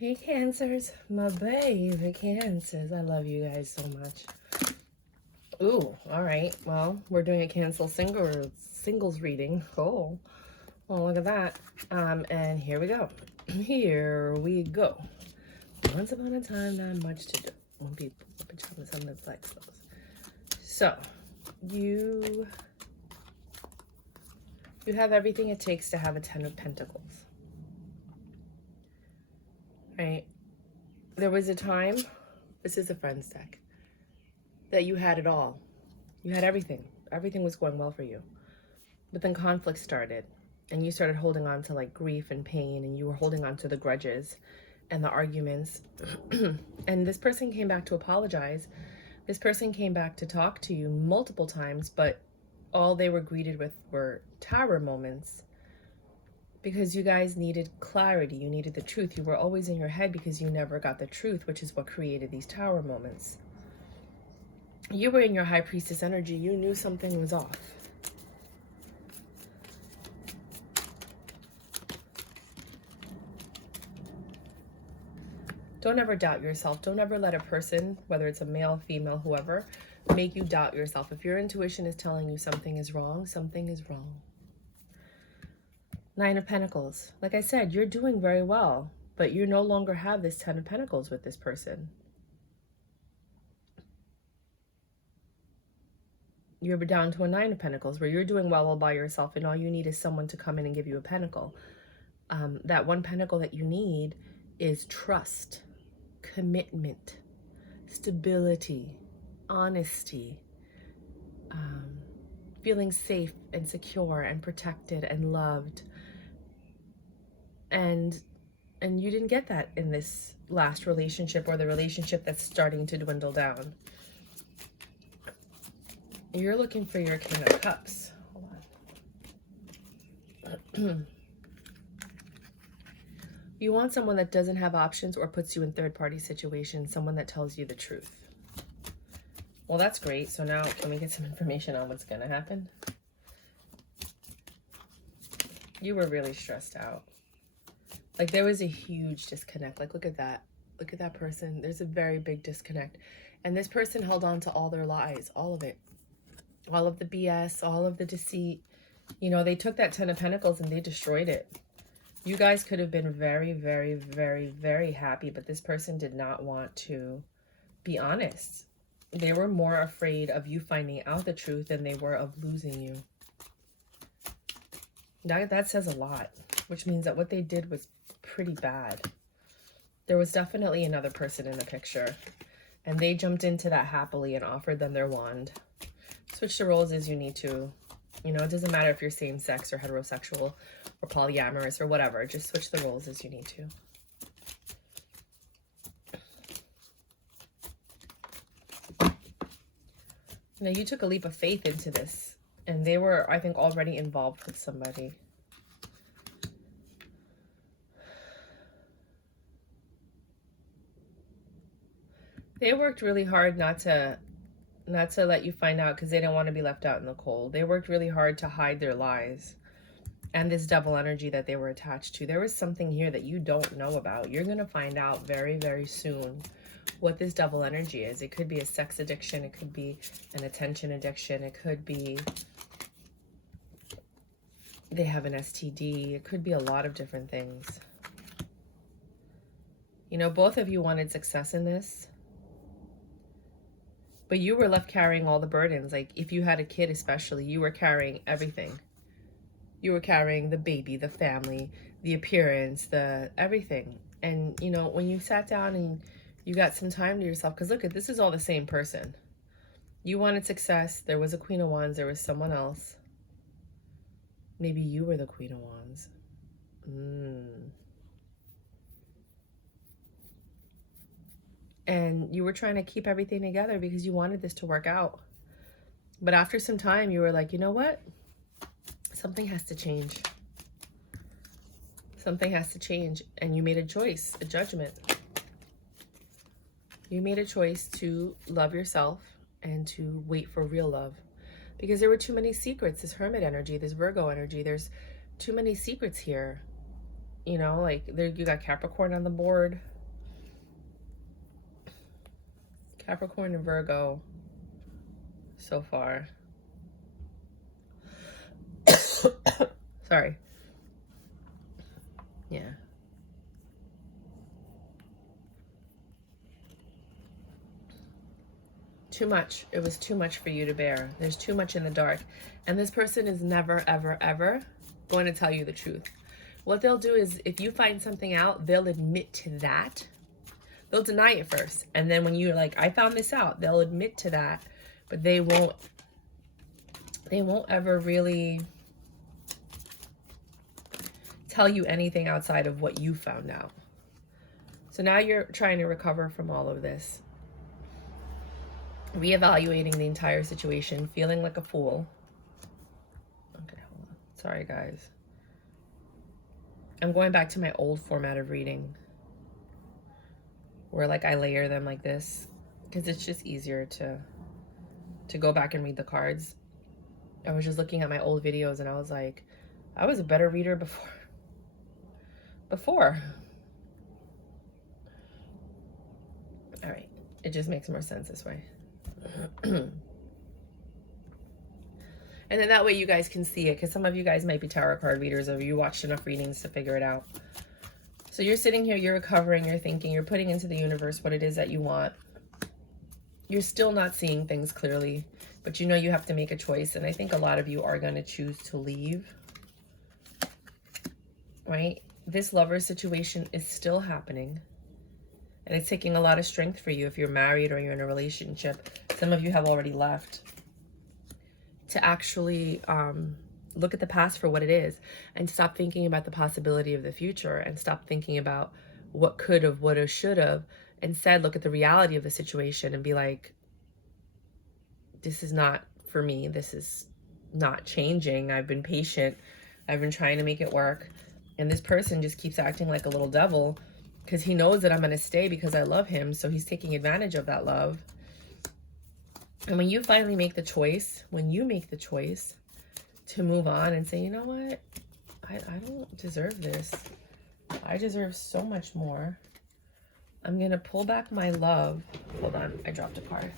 Hey Cancers, my baby Cancers. I love you guys so much. Ooh, all right. Well, we're doing a cancel singles reading. Oh, well, look at that. And here we go. Here we go. Once upon a time, not much to do. When people put pajamas on their flex clothes. So, you have everything it takes to have a 10 of Pentacles. Right? There was a time, this is a Friends deck, that you had it all. You had everything. Everything was going well for you. But then conflict started, and you started holding on to like grief and pain, and you were holding on to the grudges and the arguments. And this person came back to apologize. This person came back to talk to you multiple times, but all they were greeted with were tower moments, because you guys needed clarity. You needed the truth. You were always in your head because you never got the truth, which is what created these tower moments. You were in your high priestess energy. You knew something was off. Don't ever doubt yourself. Don't ever let a person, whether it's a male, female, whoever, make you doubt yourself. If your intuition is telling you something is wrong, something is wrong. 9 of Pentacles. Like I said, you're doing very well, but you no longer have this 10 of Pentacles with this person. You're down to a 9 of Pentacles, where you're doing well all by yourself, and all you need is someone to come in and give you a pentacle. That one pentacle that you need is trust, commitment, stability, honesty, feeling safe and secure and protected and loved. And you didn't get that in this last relationship, or the relationship that's starting to dwindle down. You're looking for your King of Cups. Hold on. You want someone that doesn't have options or puts you in third-party situations, someone that tells you the truth. Well, that's great. So now can we get some information on what's going to happen? You were really stressed out. Like, there was a huge disconnect. Like, look at that. Look at that person. There's a very big disconnect. And this person held on to all their lies, all of it. All of the BS, all of the deceit. You know, they took that 10 of Pentacles and they destroyed it. You guys could have been very, very, very, very happy, but this person did not want to be honest. They were more afraid of you finding out the truth than they were of losing you. That says a lot, which means that what they did was pretty bad. There was definitely another person in the picture, and they jumped into that happily and offered them their wand. Switch the roles as you need to. You know, it doesn't matter if you're same-sex or heterosexual or polyamorous or whatever. Just switch the roles as you need to. Now, you took a leap of faith into this, and they were, I think, already involved with somebody. They worked really hard not to let you find out, because they didn't want to be left out in the cold. They worked really hard to hide their lies and this devil energy that they were attached to. There was something here that you don't know about. You're going to find out very, very soon what this devil energy is. It could be a sex addiction. It could be an attention addiction. It could be they have an STD. It could be a lot of different things. You know, both of you wanted success in this, but you were left carrying all the burdens. Like, if you had a kid especially, you were carrying everything. You were carrying the baby, the family, the appearance, the everything. And, you know, when you sat down and you got some time to yourself, because look, this is all the same person. You wanted success. There was a Queen of Wands. There was someone else. Maybe you were the Queen of Wands. And you were trying to keep everything together because you wanted this to work out. But after some time, you were like, you know what? Something has to change. Something has to change. And you made a choice, a judgment. You made a choice to love yourself and to wait for real love. Because there were too many secrets. This Hermit energy, this Virgo energy, there's too many secrets here. You know, like there you got Capricorn on the board. Capricorn and Virgo so far. Sorry. Yeah. Too much. It was too much for you to bear. There's too much in the dark. And this person is never, ever, ever going to tell you the truth. What they'll do is if you find something out, they'll admit to that. They'll deny it first. And then when you're like, I found this out, they'll admit to that. But they won't ever really tell you anything outside of what you found out. So now you're trying to recover from all of this. Reevaluating the entire situation, feeling like a fool. Okay, hold on. Sorry, guys. I'm going back to my old format of reading, where like I layer them like this, because it's just easier to go back and read the cards. I was just looking at my old videos and I was like, I was a better reader before. All right, it just makes more sense this way. And then that way you guys can see it, because some of you guys might be tarot card readers or you watched enough readings to figure it out. So you're sitting here, you're recovering, you're thinking, you're putting into the universe what it is that you want. You're still not seeing things clearly, but you know you have to make a choice. And I think a lot of you are going to choose to leave, right? This lover situation is still happening. And it's taking a lot of strength for you if you're married or you're in a relationship. Some of you have already left, to actually look at the past for what it is and stop thinking about the possibility of the future and stop thinking about what could have, would have, should have. Instead, look at the reality of the situation and be like, this is not for me. This is not changing. I've been patient. I've been trying to make it work. And this person just keeps acting like a little devil because he knows that I'm going to stay because I love him. So he's taking advantage of that love. And when you finally make the choice, to move on and say, you know what, I don't deserve this. I deserve so much more. I'm going to pull back my love. Hold on, I dropped a card.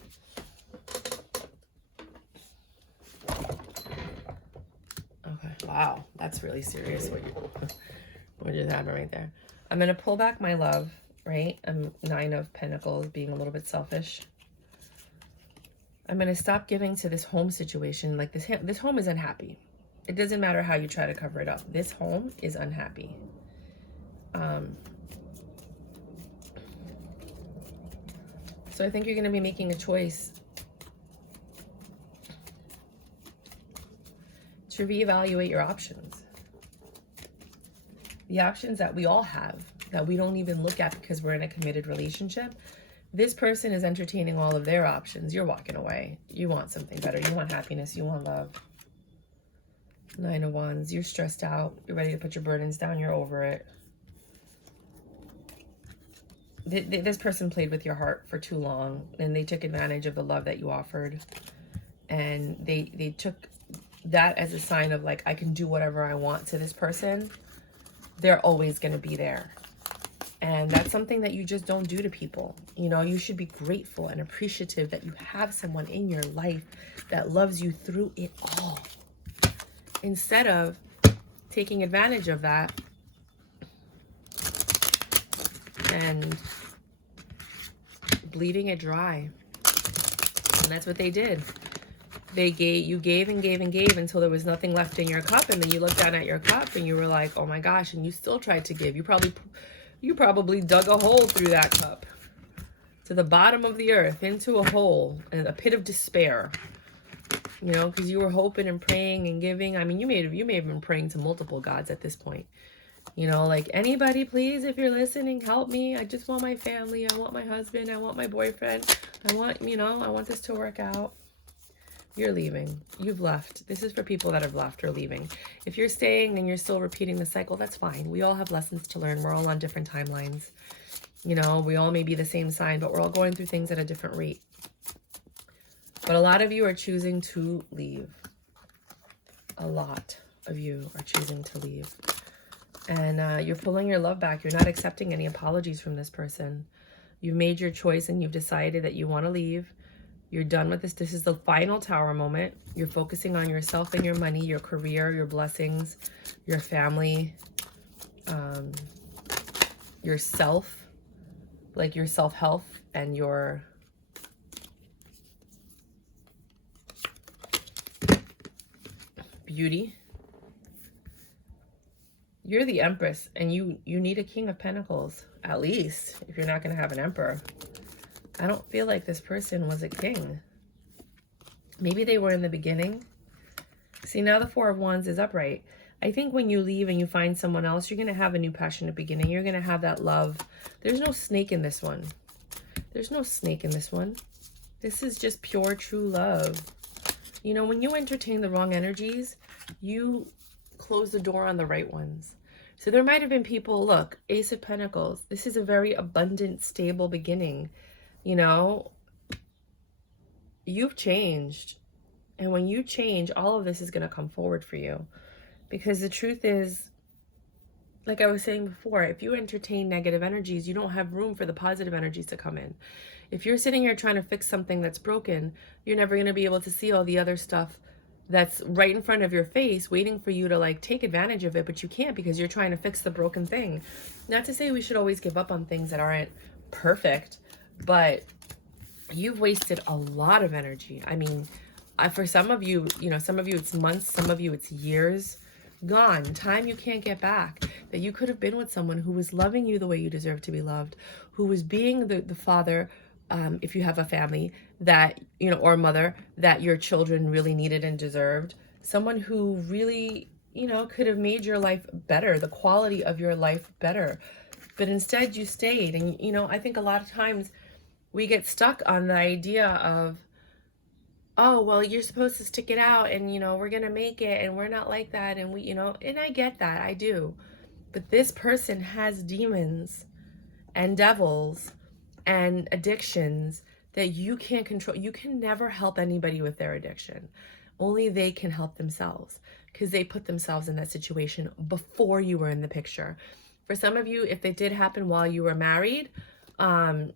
Okay, wow, that's really serious what just happened right there. I'm going to pull back my love, right? I'm 9 of Pentacles, being a little bit selfish. I'm going to stop giving to this home situation. Like this home is unhappy. It doesn't matter how you try to cover it up. This home is unhappy. So I think you're going to be making a choice to reevaluate your options. The options that we all have that we don't even look at because we're in a committed relationship. This person is entertaining all of their options. You're walking away. You want something better. You want happiness. You want love. 9 of Wands. You're stressed out. You're ready to put your burdens down. You're over it. This person played with your heart for too long, and they took advantage of the love that you offered. And they took that as a sign of like, I can do whatever I want to this person. They're always going to be there. And that's something that you just don't do to people. You know, you should be grateful and appreciative that you have someone in your life that loves you through it all. Instead of taking advantage of that and bleeding it dry. And that's what they did. You gave and gave and gave until there was nothing left in your cup. And then you looked down at your cup and you were like, oh my gosh, and you still tried to give. You probably dug a hole through that cup to the bottom of the earth, into a hole, and a pit of despair, you know, because you were hoping and praying and giving. I mean, you may have been praying to multiple gods at this point, you know, like, anybody, please, if you're listening, help me. I just want my family. I want my husband. I want my boyfriend. I want this to work out. You're leaving. You've left. This is for people that have left or leaving. If you're staying and you're still repeating the cycle, that's fine. We all have lessons to learn. We're all on different timelines. You know, we all may be the same sign, but we're all going through things at a different rate. But a lot of you are choosing to leave. A lot of you are choosing to leave. And you're pulling your love back. You're not accepting any apologies from this person. You've made your choice and you've decided that you want to leave. You're done with this. This is the final Tower moment. You're focusing on yourself and your money, your career, your blessings, your family, yourself, like your self-health and your beauty. You're the Empress, and you need a King of Pentacles, at least, if you're not going to have an Emperor. I don't feel like this person was a king. Maybe they were in the beginning. See, now the Four of Wands is upright. I think when you leave and you find someone else, you're going to have a new passionate beginning. You're going to have that love. There's no snake in this one. There's no snake in this one. This is just pure, true love. You know, when you entertain the wrong energies, you close the door on the right ones. So there might have been people, look, Ace of Pentacles. This is a very abundant, stable beginning. You know, you've changed. And when you change, all of this is going to come forward for you. Because the truth is, like I was saying before, if you entertain negative energies, you don't have room for the positive energies to come in. If you're sitting here trying to fix something that's broken, you're never going to be able to see all the other stuff that's right in front of your face, waiting for you to like take advantage of it, but you can't because you're trying to fix the broken thing. Not to say we should always give up on things that aren't perfect, but you've wasted a lot of energy. I mean, for some of you, you know, some of you it's months, some of you it's years gone, time you can't get back, that you could have been with someone who was loving you the way you deserve to be loved, who was being the father, if you have a family, that, you know, or a mother that your children really needed and deserved, someone who really, you know, could have made your life better, the quality of your life better. But instead you stayed. And, you know, I think a lot of times we get stuck on the idea of, oh, well, you're supposed to stick it out and, you know, we're going to make it and we're not like that. And we, you know, and I get that. I do. But this person has demons and devils and addictions that you can't control. You can never help anybody with their addiction. Only they can help themselves because they put themselves in that situation before you were in the picture. For some of you, if it did happen while you were married, I'm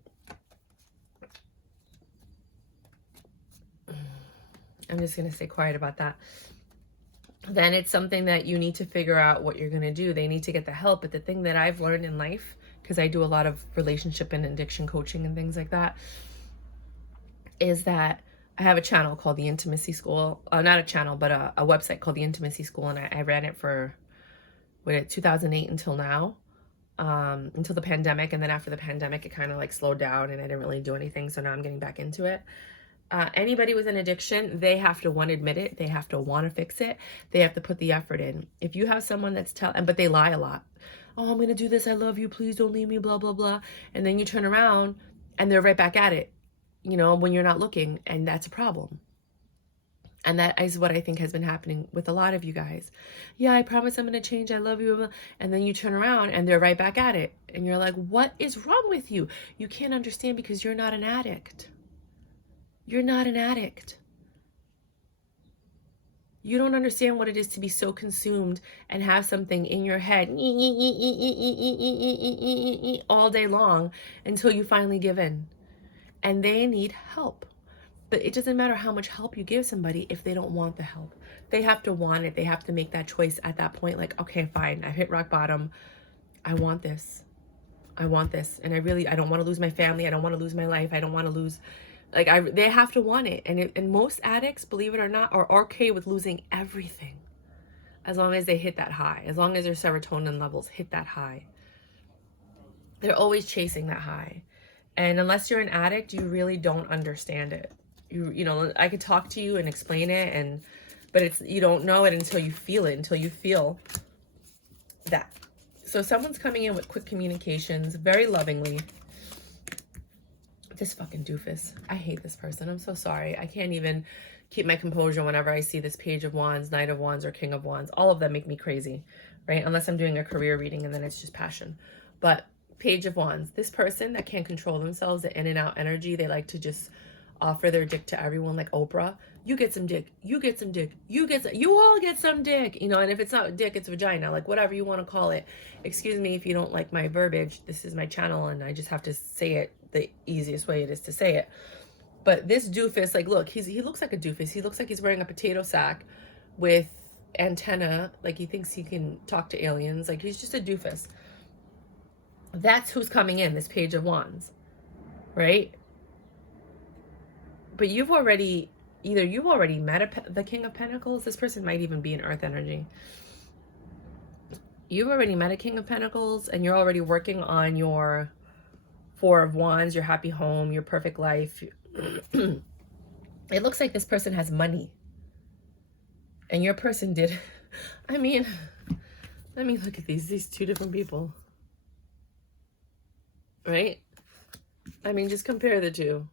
just going to stay quiet about that. Then it's something that you need to figure out what you're going to do. They need to get the help. But the thing that I've learned in life, because I do a lot of relationship and addiction coaching and things like that, is that I have a channel called The Intimacy School. Not a channel, but a website called The Intimacy School. And I ran it for, 2008 until now, until the pandemic. And then after the pandemic, it kind of like slowed down and I didn't really do anything. So now I'm getting back into it. Anybody with an addiction, they have to admit it. They have to want to fix it. They have to put the effort in. If you have someone that's but they lie a lot. Oh, I'm going to do this. I love you. Please don't leave me, blah, blah, blah. And then you turn around and they're right back at it, you know, when you're not looking. And that's a problem. And that is what I think has been happening with a lot of you guys. Yeah, I promise I'm going to change. I love you. And then you turn around and they're right back at it. And you're like, what is wrong with you? You can't understand because you're not an addict. You're not an addict. You don't understand what it is to be so consumed and have something in your head all day long until you finally give in. And they need help. But it doesn't matter how much help you give somebody if they don't want the help. They have to want it. They have to make that choice at that point. Like, okay, fine. I've hit rock bottom. I want this. I want this. And I don't want to lose my family. I don't want to lose my life. I don't want to lose... they have to want it. And most addicts, believe it or not, are okay with losing everything. As long as they hit that high. As long as their serotonin levels hit that high. They're always chasing that high. And unless you're an addict, you really don't understand it. You know, I could talk to you and explain it, but you don't know it until you feel it, until you feel that. So someone's coming in with quick communications, very lovingly. This fucking doofus. I hate this person. I'm so sorry. I can't even keep my composure whenever I see this Page of Wands, Knight of Wands, or King of Wands. All of them make me crazy, right? Unless I'm doing a career reading and then it's just passion. But Page of Wands, this person that can't control themselves, the in and out energy, they like to just offer their dick to everyone like Oprah. You get some dick. You get some dick. You all get some dick. You know, and if it's not dick, it's vagina. Like, whatever you want to call it. Excuse me if you don't like my verbiage. This is my channel, and I just have to say it the easiest way it is to say it. But this doofus, like, look, he looks like a doofus. He looks like he's wearing a potato sack with antenna. Like, he thinks he can talk to aliens. Like, he's just a doofus. That's who's coming in, this Page of Wands. Right? But you've already met the King of Pentacles. This person might even be an earth energy. You've already met a King of Pentacles, and you're already working on your Four of Wands, your happy home, your perfect life. It looks like this person has money. And your person did. I mean, let me look at these two different people. Right? I mean, just compare the two.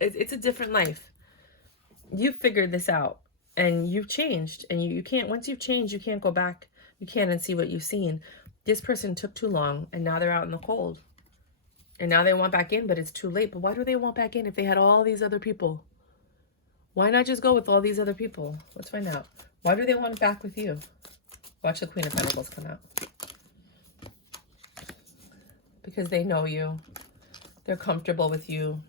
It's a different life. You've figured this out, and you've changed, and you can't, once you've changed, you can't go back. You can't unsee what you've seen. This person took too long, and now they're out in the cold. And now they want back in, but it's too late. But why do they want back in if they had all these other people? Why not just go with all these other people? Let's find out. Why do they want back with you? Watch the Queen of Pentacles come out. Because they know you. They're comfortable with you.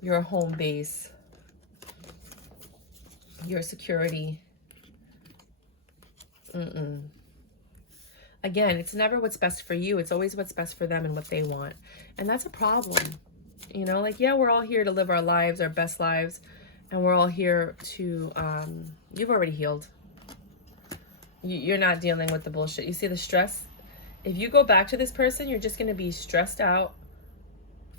You're a home base. Your security. Again, it's never what's best for you. It's always what's best for them and what they want. And that's a problem. You know, like, yeah, we're all here to live our lives, our best lives. And we're all here to, you've already healed. You're not dealing with the bullshit. You see the stress? If you go back to this person, you're just going to be stressed out.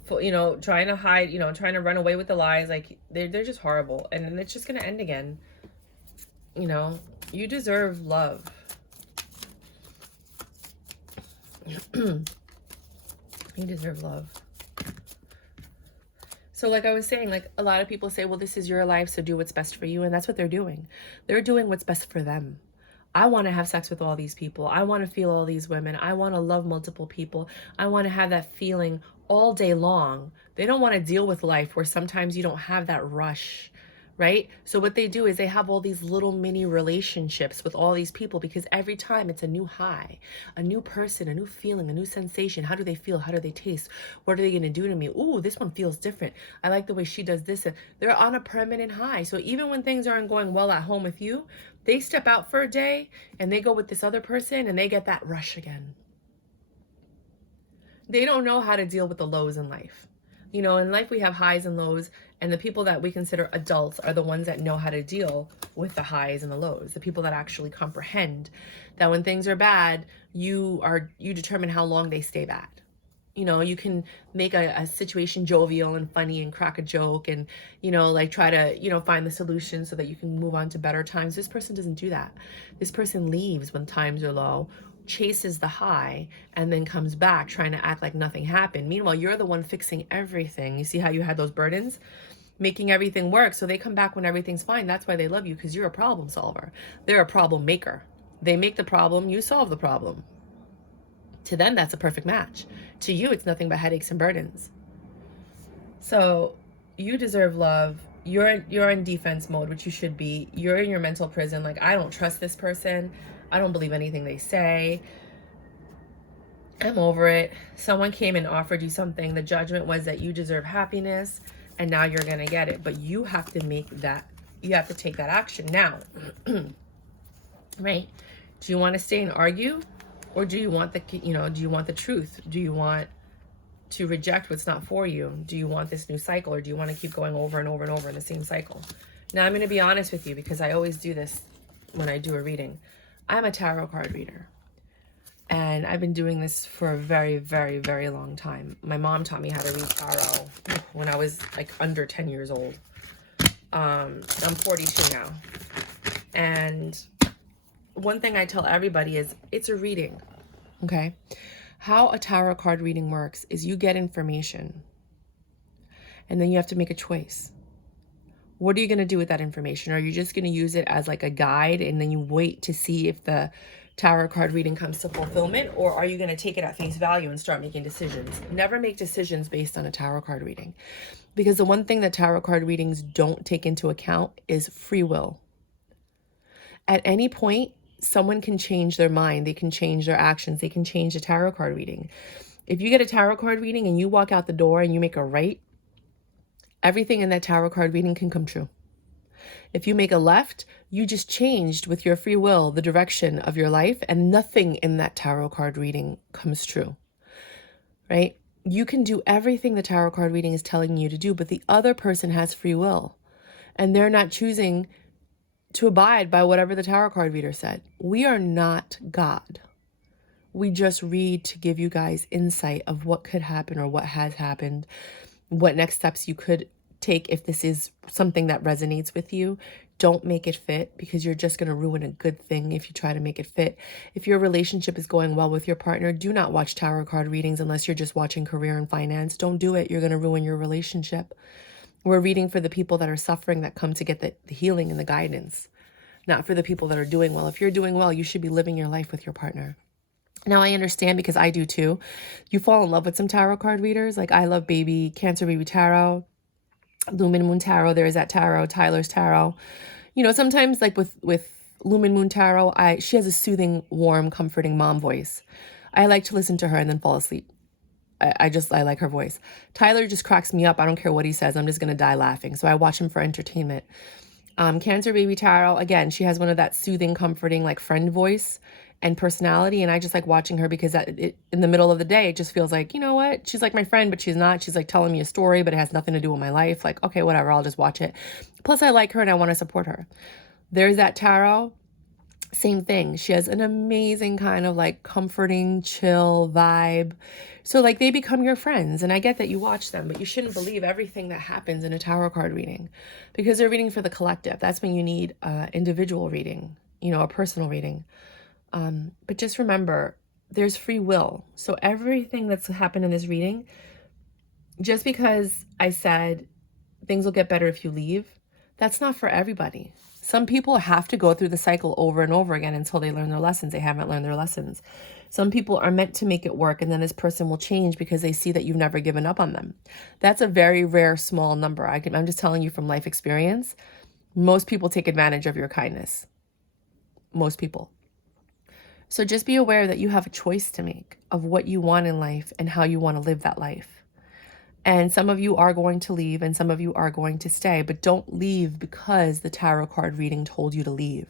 You know, trying to hide, you know, trying to run away with the lies. Like, they're just horrible. And then it's just going to end again. You know, you deserve love. You deserve love. So like I was saying, like, a lot of people say, well, this is your life, so do what's best for you. And that's what they're doing. They're doing what's best for them. I want to have sex with all these people. I want to feel all these women. I want to love multiple people. I want to have that feeling all day long. They don't want to deal with life where sometimes you don't have that rush, right? So what they do is they have all these little mini relationships with all these people, because every time it's a new high, a new person, a new feeling, a new sensation. How do they feel? How do they taste? What are they going to do to me? Ooh, this one feels different. I like the way she does this. They're on a permanent high. So even when things aren't going well at home with you, they step out for a day and they go with this other person and they get that rush again. They don't know how to deal with the lows in life. You know, in life we have highs and lows, and the people that we consider adults are the ones that know how to deal with the highs and the lows. The people that actually comprehend that when things are bad, you determine how long they stay bad. You know, you can make a situation jovial and funny and crack a joke and, you know, like try to, you know, find the solution so that you can move on to better times. This person doesn't do that. This person leaves when times are low, chases the high, and then comes back trying to act like nothing happened. Meanwhile, you're the one fixing everything. You see how you had those burdens? Making everything work. So they come back when everything's fine. That's why they love you, because you're a problem solver. They're a problem maker. They make the problem, you solve the problem. To them, that's a perfect match. To you, it's nothing but headaches and burdens. So you deserve love. You're in defense mode, which you should be. You're in your mental prison. Like, I don't trust this person. I don't believe anything they say. I'm over it. Someone came and offered you something. The judgment was that you deserve happiness, and now you're going to get it. But you have to make that, you have to take that action now. Right? Do you want to stay and argue? Or do you want the, you know, do you want the truth? Do you want to reject what's not for you? Do you want this new cycle, or do you want to keep going over and over and over in the same cycle? Now, I'm going to be honest with you, because I always do this when I do a reading. I'm a tarot card reader, and I've been doing this for a very, very, very long time. My mom taught me how to read tarot when I was like under 10 years old. I'm 42 now. And one thing I tell everybody is it's a reading, okay? How a tarot card reading works is you get information, and then you have to make a choice. What are you going to do with that information? Are you just going to use it as like a guide, and then you wait to see if the tarot card reading comes to fulfillment, or are you going to take it at face value and start making decisions? Never make decisions based on a tarot card reading, because the one thing that tarot card readings don't take into account is free will. At any point, someone can change their mind, they can change their actions, they can change a tarot card reading. If you get a tarot card reading and you walk out the door and you make a right, everything in that tarot card reading can come true. If you make a left, you just changed with your free will the direction of your life, and nothing in that tarot card reading comes true, right? You can do everything the tarot card reading is telling you to do, but the other person has free will, and they're not choosing to abide by whatever the tarot card reader said. We are not God. We just read to give you guys insight of what could happen or what has happened, what next steps you could take if this is something that resonates with you. Don't make it fit, because you're just going to ruin a good thing if you try to make it fit. If your relationship is going well with your partner, do not watch tarot card readings unless you're just watching career and finance. Don't do it. You're going to ruin your relationship. We're reading for the people that are suffering, that come to get the healing and the guidance, not for the people that are doing well. If you're doing well, you should be living your life with your partner. Now, I understand, because I do too. You fall in love with some tarot card readers. Like, I love Cancer Baby Tarot, Lumen Moon Tarot. There is that tarot, Tyler's Tarot. You know, sometimes like with Lumen Moon Tarot, she has a soothing, warm, comforting mom voice. I like to listen to her and then fall asleep. I like her voice. Tyler just cracks me up. I don't care what he says. I'm just going to die laughing. So I watch him for entertainment. Cancer Baby Tarot, again, she has one of that soothing, comforting, like friend voice and personality. And I just like watching her, because in the middle of the day, it just feels like, you know what? She's like my friend, but she's not. She's like telling me a story, but it has nothing to do with my life. Like, okay, whatever, I'll just watch it. Plus, I like her and I want to support her. There's that tarot. Same thing. She has an amazing kind of like comforting, chill vibe. So like they become your friends. And I get that you watch them, but you shouldn't believe everything that happens in a tarot card reading, because they're reading for the collective. That's when you need individual reading, you know, a personal reading. But just remember, there's free will. So everything that's happened in this reading, just because I said things will get better if you leave, that's not for everybody. Some people have to go through the cycle over and over again until they learn their lessons. They haven't learned their lessons. Some people are meant to make it work, and then this person will change because they see that you've never given up on them. That's a very rare, small number. I'm just telling you from life experience. Most people take advantage of your kindness. Most people. So just be aware that you have a choice to make of what you want in life and how you want to live that life. And some of you are going to leave and some of you are going to stay, but don't leave because the tarot card reading told you to leave.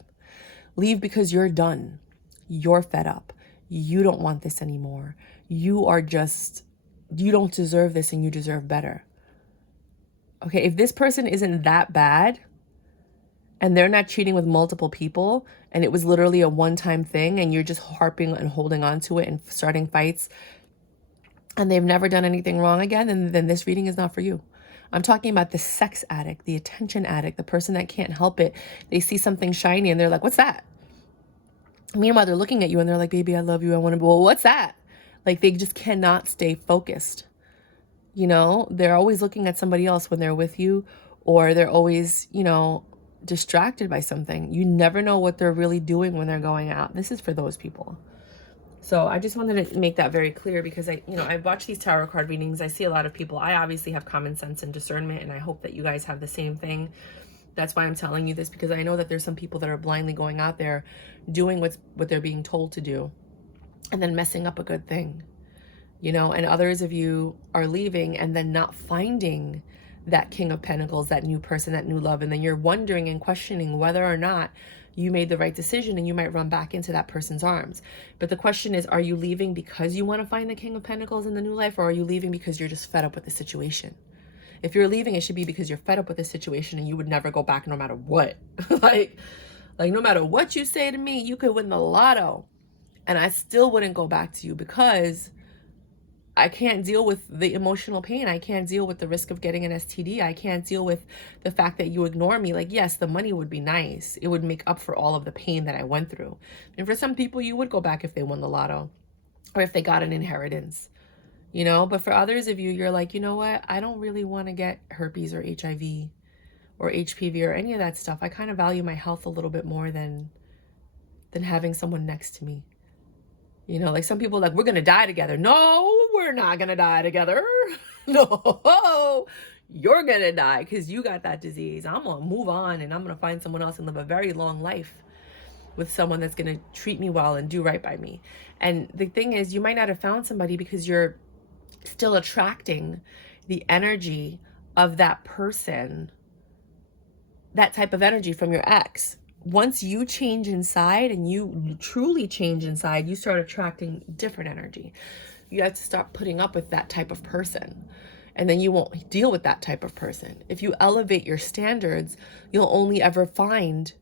Leave because you're done. You're fed up. You don't want this anymore. You don't deserve this, and you deserve better. Okay, if this person isn't that bad and they're not cheating with multiple people, and it was literally a one-time thing, and you're just harping and holding on to it and starting fights, and they've never done anything wrong again, then this reading is not for you. I'm talking about the sex addict, the attention addict, the person that can't help it. They see something shiny and they're like, what's that? Meanwhile, they're looking at you and they're like, baby, I love you. I want to, well, what's that? Like, they just cannot stay focused. You know, they're always looking at somebody else when they're with you, or they're always, you know, distracted by something. You never know what they're really doing when they're going out. This is for those people. So I just wanted to make that very clear, because I watch these tarot card readings. I see a lot of people. I obviously have common sense and discernment, and I hope that you guys have the same thing. That's why I'm telling you this, because I know that there's some people that are blindly going out there doing what they're being told to do and then messing up a good thing, you know, and others of you are leaving and then not finding that King of Pentacles, that new person, that new love. And then you're wondering and questioning whether or not you made the right decision, and you might run back into that person's arms. But the question is, are you leaving because you want to find the King of Pentacles in the new life, or are you leaving because you're just fed up with the situation? If you're leaving, it should be because you're fed up with the situation and you would never go back no matter what. like no matter what you say to me, you could win the lotto and I still wouldn't go back to you, because I can't deal with the emotional pain. I can't deal with the risk of getting an STD. I can't deal with the fact that you ignore me. Like, yes, the money would be nice. It would make up for all of the pain that I went through. And for some people, you would go back if they won the lotto or if they got an inheritance, you know. But for others of you, you're like, you know what? I don't really want to get herpes or HIV or HPV or any of that stuff. I kind of value my health a little bit more than than having someone next to me. You know, like some people like, we're going to die together. No, we're not going to die together. No, you're going to die because you got that disease. I'm going to move on and I'm going to find someone else and live a very long life with someone that's going to treat me well and do right by me. And the thing is, you might not have found somebody because you're still attracting the energy of that person, that type of energy from your ex. Once you change inside and you truly change inside, you start attracting different energy. You have to stop putting up with that type of person, and then you won't deal with that type of person. If you elevate your standards, you'll only ever find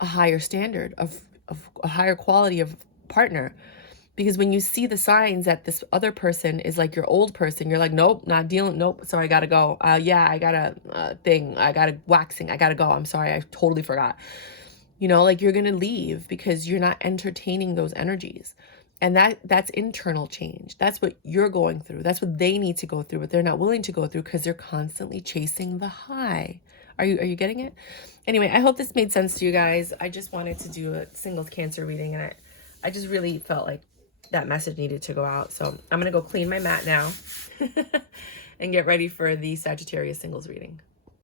a higher standard of a higher quality of partner. Because when you see the signs that this other person is like your old person, you're like, nope, not dealing. Nope. Sorry, I got to go. Yeah, I got a thing. I got a waxing. I got to go. I'm sorry. I totally forgot. You know, like you're going to leave because you're not entertaining those energies. And that's internal change. That's what you're going through. That's what they need to go through, but they're not willing to go through because they're constantly chasing the high. Are you getting it? Anyway, I hope this made sense to you guys. I just wanted to do a singles Cancer reading, and I just really felt like that message needed to go out. So I'm going to go clean my mat now and get ready for the Sagittarius singles reading.